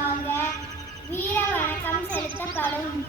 வாழ்க வீர வணக்கம் செலுத்தப்படும்.